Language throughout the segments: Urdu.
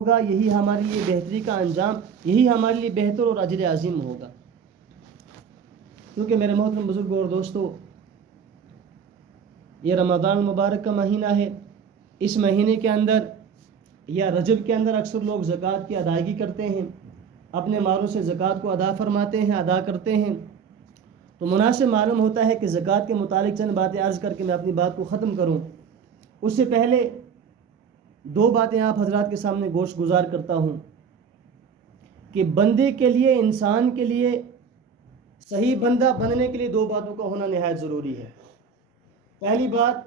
ہوگا، یہی ہمارے لیے بہتری کا انجام، یہی ہمارے لیے بہتر اور اجر عظیم ہوگا۔ کیونکہ میرے محترم بزرگوں اور دوستو، یہ رمضان المبارک کا مہینہ ہے۔ اس مہینے کے اندر یا رجب کے اندر اکثر لوگ زکوٰۃ کی ادائیگی کرتے ہیں، اپنے مالوں سے زکوٰۃ کو ادا فرماتے ہیں، ادا کرتے ہیں۔ تو مناسب معلوم ہوتا ہے کہ زکوٰۃ کے متعلق چند باتیں عرض کر کے میں اپنی بات کو ختم کروں۔ اس سے پہلے دو باتیں آپ حضرات کے سامنے گوش گزار کرتا ہوں کہ بندے کے لیے، انسان کے لیے، صحیح بندہ بننے کے لیے دو باتوں کا ہونا نہایت ضروری ہے۔ پہلی بات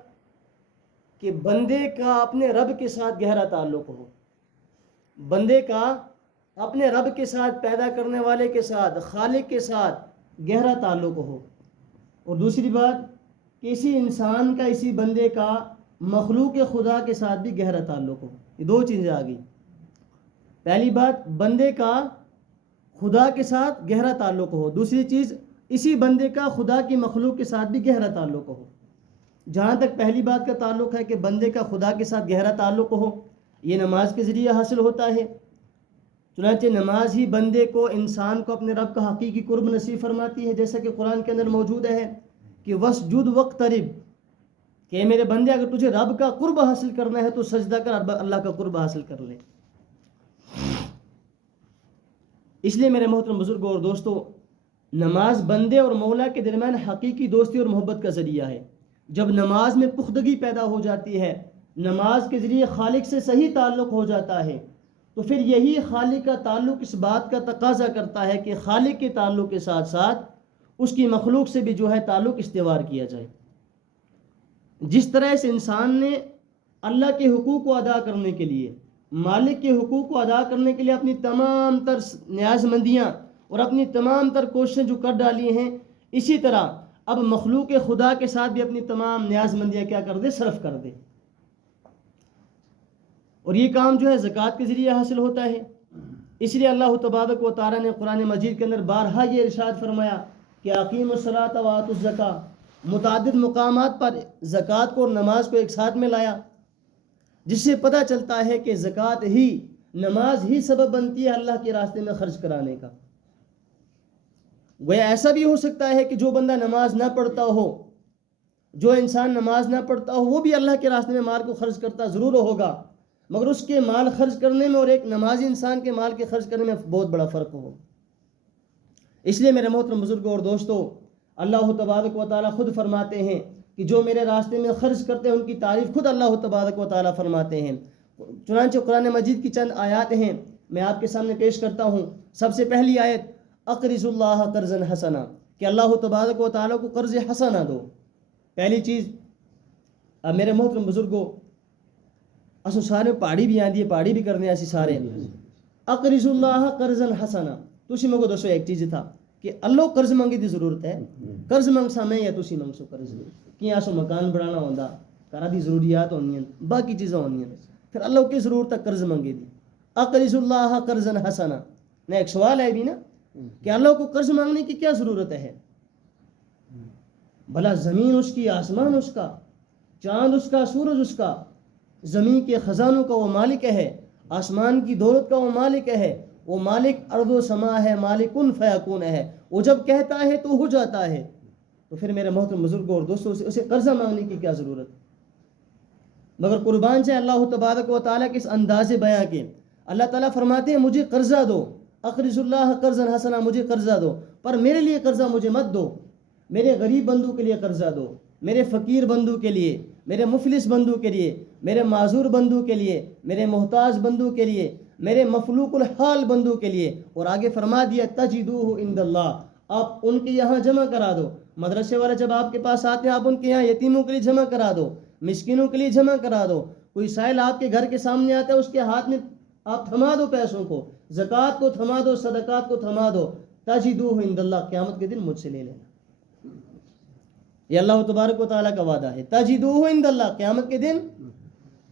کہ بندے کا اپنے رب کے ساتھ گہرا تعلق ہو، بندے کا اپنے رب کے ساتھ، پیدا کرنے والے کے ساتھ، خالق کے ساتھ گہرا تعلق ہو۔ اور دوسری بات کہ اسی انسان کا، اسی بندے کا مخلوق خدا کے ساتھ بھی گہرا تعلق ہو۔ یہ دو چیزیں آ گئی۔ پہلی بات بندے کا خدا کے ساتھ گہرا تعلق ہو، دوسری چیز اسی بندے کا خدا کی مخلوق کے ساتھ بھی گہرا تعلق ہو۔ جہاں تک پہلی بات کا تعلق ہے کہ بندے کا خدا کے ساتھ گہرا تعلق ہو، یہ نماز کے ذریعے حاصل ہوتا ہے۔ چنانچہ نماز ہی بندے کو، انسان کو اپنے رب کا حقیقی قرب نصیب فرماتی ہے، جیسا کہ قرآن کے اندر موجود ہے کہ وَاسْجُدْ وَاقْتَرِب، کہ میرے بندے اگر تجھے رب کا قرب حاصل کرنا ہے تو سجدہ کر، اللہ کا قرب حاصل کر لے۔ اس لیے میرے محترم بزرگوں اور دوستو، نماز بندے اور مولا کے درمیان حقیقی دوستی اور محبت کا ذریعہ ہے۔ جب نماز میں پختگی پیدا ہو جاتی ہے، نماز کے ذریعے خالق سے صحیح تعلق ہو جاتا ہے، تو پھر یہی خالق کا تعلق اس بات کا تقاضا کرتا ہے کہ خالق کے تعلق کے ساتھ ساتھ اس کی مخلوق سے بھی جو ہے تعلق استوار کیا جائے۔ جس طرح اس انسان نے اللہ کے حقوق کو ادا کرنے کے لیے، مالک کے حقوق کو ادا کرنے کے لیے اپنی تمام تر نیاز مندیاں اور اپنی تمام تر کوششیں جو کر ڈالی ہیں، اسی طرح اب مخلوق خدا کے ساتھ بھی اپنی تمام نیاز مندیاں کیا کر دے، صرف کر دے۔ اور یہ کام جو ہے زکوٰۃ کے ذریعے حاصل ہوتا ہے۔ اس لیے اللہ تبارک و تعالیٰ نے قرآن مجید کے اندر بارہا یہ ارشاد فرمایا کہ اقیموا الصلاۃ وآتوا الزکاۃ، متعدد مقامات پر زکوٰۃ کو اور نماز کو ایک ساتھ میں لایا، جس سے پتہ چلتا ہے کہ زکوٰۃ ہی، نماز ہی سبب بنتی ہے اللہ کے راستے میں خرچ کرانے کا۔ گویا ایسا بھی ہو سکتا ہے کہ جو بندہ نماز نہ پڑھتا ہو، جو انسان نماز نہ پڑھتا ہو، وہ بھی اللہ کے راستے میں مال کو خرچ کرتا ضرور ہوگا، مگر اس کے مال خرچ کرنے میں اور ایک نمازی انسان کے مال کے خرچ کرنے میں بہت بڑا فرق ہو۔ اس لیے میرے محترم بزرگوں اور دوستو، اللہ تبارک و تعالیٰ خود فرماتے ہیں کہ جو میرے راستے میں خرچ کرتے ہیں ان کی تعریف خود اللہ تبارک و تعالیٰ فرماتے ہیں۔ چنانچہ قرآن مجید کی چند آیات ہیں، میں آپ کے سامنے پیش کرتا ہوں۔ سب سے پہلی آیت اقرضوا اللہ قرضا حسنا، کہ اللہ تبارک و تعالیٰ کو قرض حسنا دو۔ پہلی چیز، اب میرے محترم بزرگوں، اسو سارے پہاڑی بھی آندی ہے، پہاڑی بھی کرنے ایسی سارے اقرضوا اللہ قرضا حسنا، تسی مگو دوسو ایک چیز تھا کہ اللہ قرض منگی دی ضرورت ہے، قرض منگ سا میں یا تسی منگ سو قرض، کہ آسو مکان بڑھانا ہوندہ، کرا دی ضروریات ہونی ہیں، باقی چیزیں ہونی ہیں، پھر اللہ کی ضرورت ہے قرض منگی دی۔ اقرضوا اللہ قرضا حسنا، نہ ایک سوال ہے بھی نا کہ اللہ کو قرض مانگنے کی کیا ضرورت ہے؟ بھلا زمین اس کی، آسمان اس کا، چاند اس کا، سورج اس کا، زمین کے خزانوں کا وہ مالک ہے، آسمان کی دولت کا وہ مالک ہے، وہ مالک ارض و سما ہے، مالک کن فیکون ہے، وہ جب کہتا ہے تو ہو جاتا ہے۔ تو پھر میرے محترم بزرگوں اور دوستوں، اسے قرضہ مانگنے کی کیا ضرورت؟ مگر قربان سے اللہ تبارک و تعالیٰ کے اس انداز بیان کے، اللہ تعالیٰ فرماتے ہیں مجھے قرضہ دو، اقرضوا اللہ قرضا حسنا، مجھے قرضہ دو، پر میرے لیے قرضہ مجھے مت دو، میرے غریب بندوں کے لیے قرضہ دو، میرے فقیر بندوں کے لیے، میرے مفلس بندوں کے لیے، میرے معذور بندوں کے لیے، میرے محتاج بندوں کے لیے، میرے مفلوق الحال بندوں کے لیے۔ اور آگے فرما دیا تجدوہ عند اللہ، آپ ان کے یہاں جمع کرا دو۔ مدرسے والے جب آپ کے پاس آتے ہیں، آپ ان کے یہاں یتیموں کے لیے جمع کرا دو، مسکینوں کے لیے جمع کرا دو۔ کوئی سائل آپ کے گھر کے سامنے آتا ہے، اس کے ہاتھ میں آپ تھما دو پیسوں کو، زکوٰۃ کو تھما دو، صدقات کو تھما دو، تجدوہ عند اللہ، قیامت کے دن مجھ سے لے لینا۔ یہ اللہ تبارک و تعالیٰ کا وعدہ ہے، تجدوہ عند اللہ، قیامت کے دن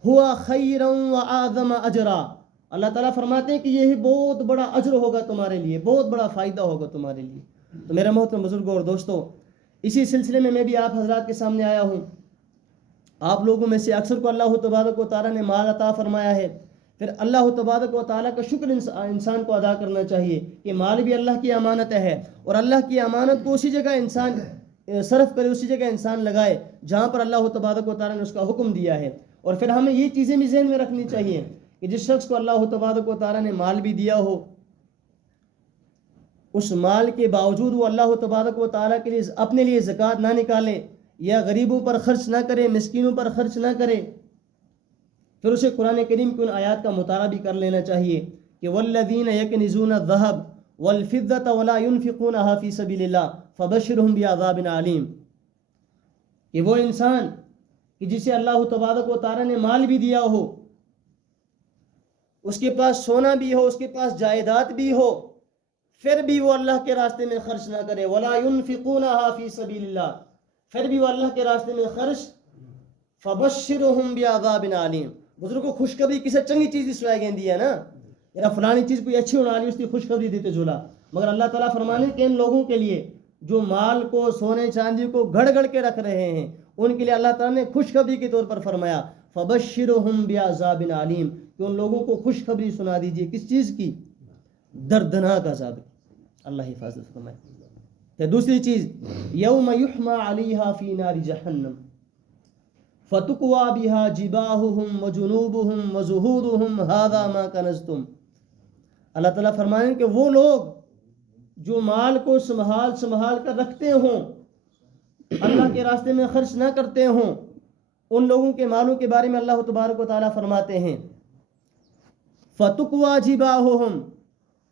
ہوا خیرا واعظم اجرا، اللہ تعالیٰ فرماتے ہیں کہ یہ بہت بڑا اجر ہوگا تمہارے لیے، بہت بڑا فائدہ ہوگا تمہارے لیے۔ تو میرے محترم بزرگوں اور دوستوں، اسی سلسلے میں بھی آپ حضرات کے سامنے آیا ہوں۔ آپ لوگوں میں سے اکثر کو اللہ تبارک و تعالیٰ نے مال عطا فرمایا ہے، پھر اللہ تبارک و تعالیٰ کا شکر انسان کو ادا کرنا چاہیے کہ مال بھی اللہ کی امانت ہے، اور اللہ کی امانت کو اسی جگہ انسان صرف کرے، اسی جگہ انسان لگائے جہاں پر اللہ تبارک و تعالیٰ نے اس کا حکم دیا ہے۔ اور پھر ہمیں یہ چیزیں بھی ذہن میں رکھنی چاہیے کہ جس شخص کو اللہ تبارک و تعالیٰ نے مال بھی دیا ہو، اس مال کے باوجود وہ اللہ تبارک و تعالیٰ کے لیے اپنے لیے زکوٰۃ نہ نکالے، یا غریبوں پر خرچ نہ کرے، مسکینوں پر خرچ نہ کرے، پھر اسے قرآن کریم کی ان آیات کا مطالعہ بھی کر لینا چاہیے کہ والذین یکنزون الذھب والفضة ولا ينفقونها فی سبیل اللہ فبشرهم بعذاب علیم، کہ وہ انسان کہ جسے اللہ تبارک و تعالیٰ نے مال بھی دیا ہو، اس کے پاس سونا بھی ہو، اس کے پاس جائیداد بھی ہو، پھر بھی وہ اللہ کے راستے میں خرچ نہ کرے، ولا ينفقونها فی سبیل اللہ، پھر بھی وہ اللہ کے راستے میں خرچ، فبشرهم بعذاب علیم، بزرگوں کو خوشخبری کسی چنگی چیز سنائی گئی ہے نا، یا فلانی چیز کوئی اچھی ہونا لی اس کی خوشخبری دیتے جھولا، مگر اللہ تعالیٰ فرمانے کہ ان لوگوں کے لیے جو مال کو، سونے چاندی کو گھڑ گھڑ کے رکھ رہے ہیں، ان کے لیے اللہ تعالیٰ نے خوشخبری کے طور پر فرمایا فبشرهم بعذاب علیم، کہ ان لوگوں کو خوشخبری سنا دیجئے کس چیز کی؟ دردناک عذاب۔ اللہ حفاظت فرمائے۔ پھر دوسری چیز، یوم یحمى علیہا فی نار جہنم فتقوی بہا جباہہم وجنوبہم وظہورہم ھذا ما کنزتم۔ اللہ تعالیٰ فرمائیں کہ وہ لوگ جو مال کو سنبھال کر رکھتے ہوں، اللہ کے راستے میں خرچ نہ کرتے ہوں، ان لوگوں کے مالوں کے بارے میں اللہ تبارک و تعالیٰ فرماتے ہیں فتقوی جباہہم،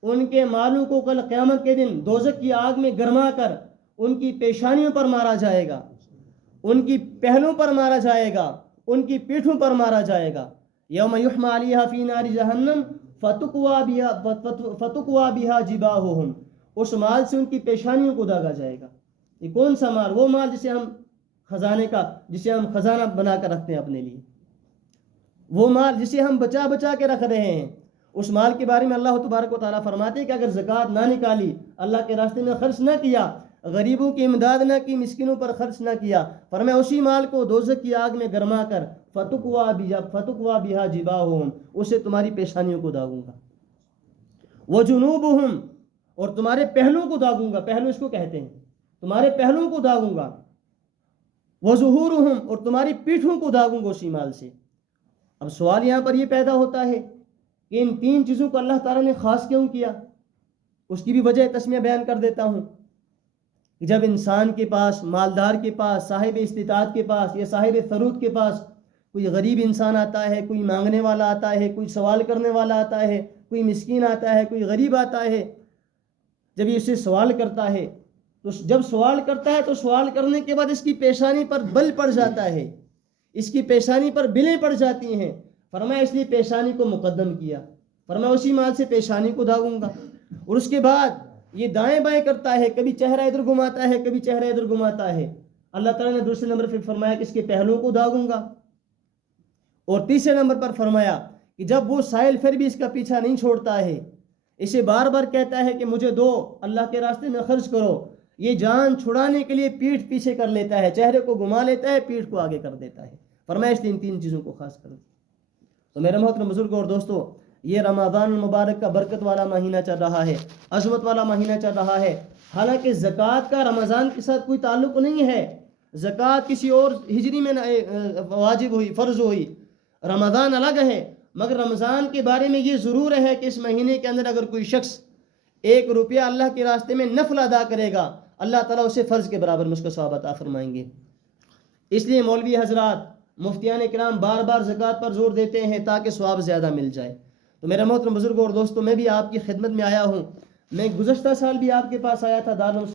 ان کے مالوں کو کل قیامت کے دن دوزخ کی آگ میں گرما کر ان کی پیشانیوں پر مارا جائے گا، ان کی پہلوں پر مارا جائے گا، ان کی پیٹھوں پر مارا جائے گا۔ یوم یحمى علیہا فی نار جہنم فتقوی بہا جباہہم، اس مال سے ان کی پیشانیوں کو داغا جائے گا۔ یہ کون سا مال؟ وہ مال جسے ہم خزانہ بنا کر رکھتے ہیں اپنے لیے، وہ مال جسے ہم بچا بچا کے رکھ رہے ہیں، اس مال کے بارے میں اللہ تبارک و تعالیٰ فرماتے ہیں کہ اگر زکوٰۃ نہ نکالی، اللہ کے راستے میں خرچ نہ کیا، غریبوں کی امداد نہ کی، مسکینوں پر خرچ نہ کیا، فرمایا اسی مال کو دوزخ کی آگ میں گرما کر فتقوی بہا جباہہم، اسے تمہاری پیشانیوں کو داغوں گا، وجنوبہم، اور تمہارے پہلوں کو داغوں گا، پہلو اس کو کہتے ہیں، تمہارے پہلوں کو داغوں گا، وظہورہم، اور تمہاری پیٹھوں کو داغوں گا اسی مال سے۔ اب سوال یہاں پر یہ پیدا ہوتا ہے کہ ان تین چیزوں کو اللہ تعالیٰ نے خاص کیوں کیا؟ اس کی بھی وجہ تسمیہ بیان کر دیتا ہوں کہ جب انسان کے پاس، مالدار کے پاس، صاحب استطاعت کے پاس یا صاحب ثروت کے پاس کوئی غریب انسان آتا ہے، کوئی مانگنے والا آتا ہے، کوئی سوال کرنے والا آتا ہے، کوئی مسکین آتا ہے، کوئی غریب آتا ہے، جب یہ اسے سوال کرتا ہے تو جب سوال کرتا ہے تو سوال کرنے کے بعد اس کی پیشانی پر بل پڑ جاتا ہے، اس کی پیشانی پر بلیں پڑ جاتی ہیں، فرمایا اس لیے پیشانی کو مقدم کیا، فرمایا اسی مال سے پیشانی کو داغوں گا۔ اور اس کے بعد یہ دائیں بائیں کرتا ہے، کبھی چہرہ ادھر گھماتا ہے، کبھی چہرہ ادھر گھماتا ہے، اللہ تعالیٰ نے دوسرے نمبر پہ فرمایا کہ اس کے پہلوؤں کو داغوں گا، اور تیسرے نمبر پر فرمایا کہ جب وہ سائل پھر بھی اس کا پیچھا نہیں چھوڑتا ہے، اسے بار بار کہتا ہے کہ مجھے دو، اللہ کے راستے میں خرچ کرو، یہ جان چھڑانے کے لیے پیٹھ پیچھے کر لیتا ہے، چہرے کو گھما لیتا ہے، پیٹھ کو آگے کر دیتا ہے، فرمایا اس لیے ان تین چیزوں کو خاص کرو۔ تو میرے محترم بزرگوں اور دوستو، یہ رمضان المبارک کا برکت والا مہینہ چل رہا ہے، عظمت والا مہینہ چل رہا ہے، حالانکہ زکوٰۃ کا رمضان کے ساتھ کوئی تعلق نہیں ہے، زکوٰۃ کسی اور ہجری میں واجب ہوئی، فرض ہوئی، رمضان الگ ہے، مگر رمضان کے بارے میں یہ ضرور ہے کہ اس مہینے کے اندر اگر کوئی شخص 1 روپیہ اللہ کے راستے میں نفل ادا کرے گا، اللہ تعالیٰ اسے فرض کے برابر میں اس کا ثواب عطا فرمائیں گے۔ اس لیے مولوی حضرات، مفتیان کرام بار بار زکوٰۃ پر زور دیتے ہیں تاکہ ثواب زیادہ مل جائے۔ تو میرے محترم بزرگوں اور دوستوں، میں بھی آپ کی خدمت میں آیا ہوں، میں گزشتہ سال بھی آپ کے پاس آیا تھا،